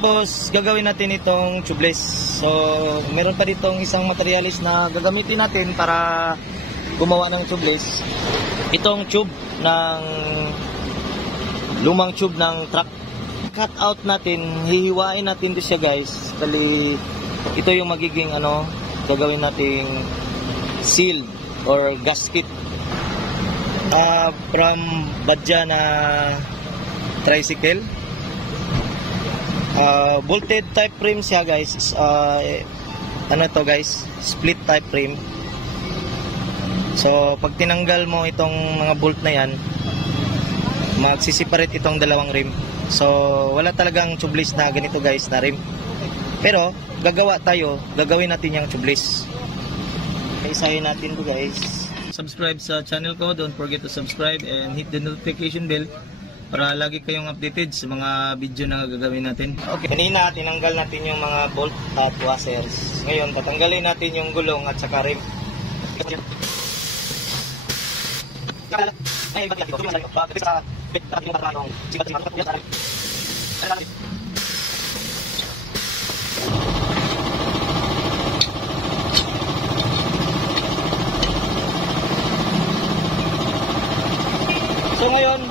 Tapos gagawin natin itong tubeless. So meron pa ditong isang materialis na gagamitin natin para gumawa ng tubeless. Itong tube ng lumang tube ng truck. Cut out natin, hihiwain natin ito siya guys. Dali ito yung magiging gagawin nating seal or gasket from badya na tricycle. Bolted type frame siya guys. To guys, split type frame. So pag tinanggal mo itong mga bolt na yan, magsisiparate itong dalawang rim. So wala talagang tubeless na ganito guys na rim. Pero gagawin natin yung tubeless. Isahin natin to guys. Subscribe sa channel ko, don't forget to subscribe and hit the notification bell para lagi kayong updated sa mga video na gagawin natin. Okay, kanina tinanggal natin yung mga bolt at washers. Ngayon tatanggalin natin yung gulong at saka rim. So ngayon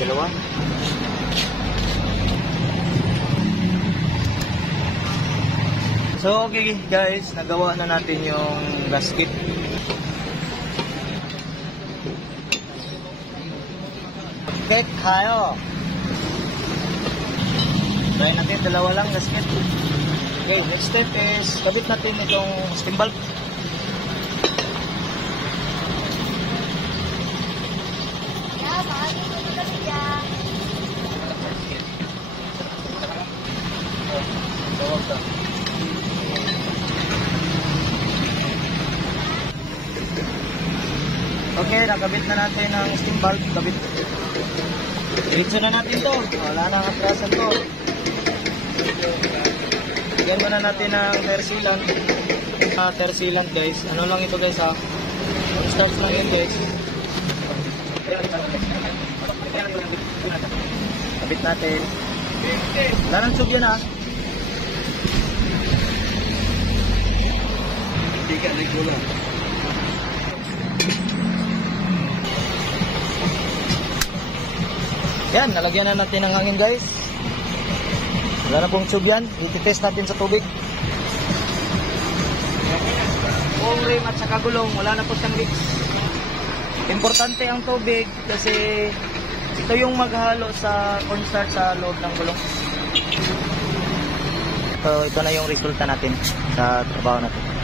dalawa. So okay guys, nagawa na natin yung gasket. Gasket kayo. Try natin, dalawa lang gasket. Okay, next step is kabit natin itong steam valve. Okay, nakabit na natin ang steam valve. Kabit. Diretso na natin to. Wala nang atrasan to. Bigyan muna natin ng tire sealant. Tire sealant guys. Ano lang ito guys ha? Starts lang yun guys. Kabit natin. Wala nang tube yun ha. Yan, nalagyan na natin ng hangin guys. Wala na pong tube yan. I-test natin sa tubig. Buong rim at saka gulong, wala na po siyang leaks. Importante ang tubig kasi ito yung maghalo sa cornstarch sa loob ng gulong. So ito na yung resulta natin sa trabaho natin.